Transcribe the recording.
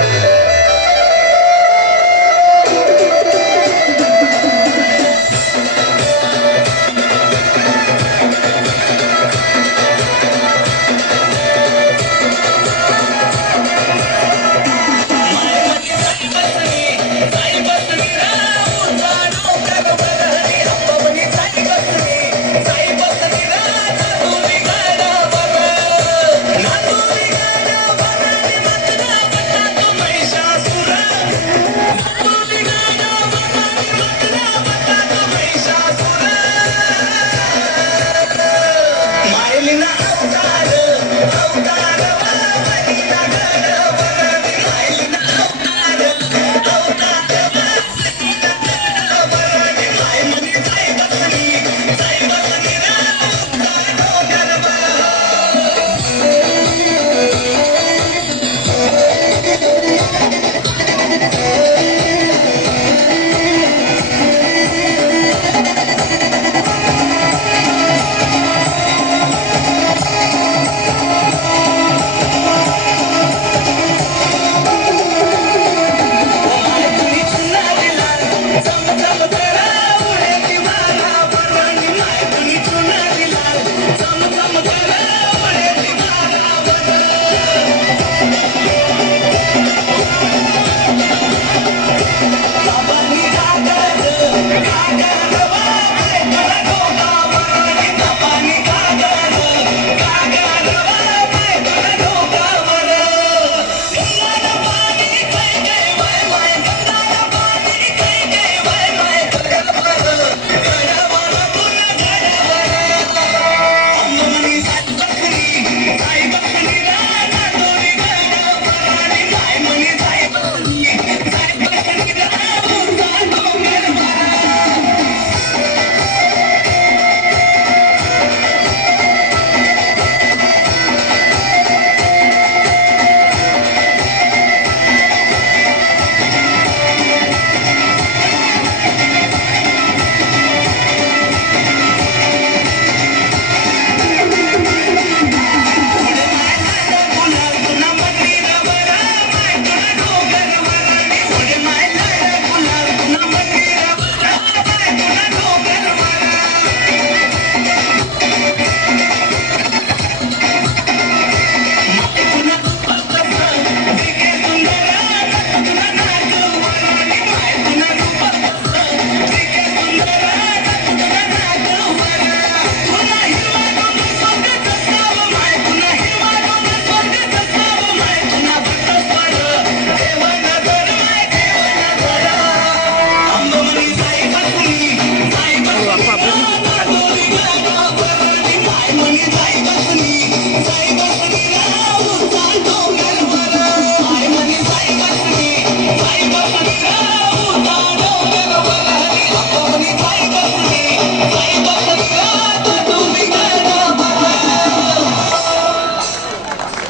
Yeah.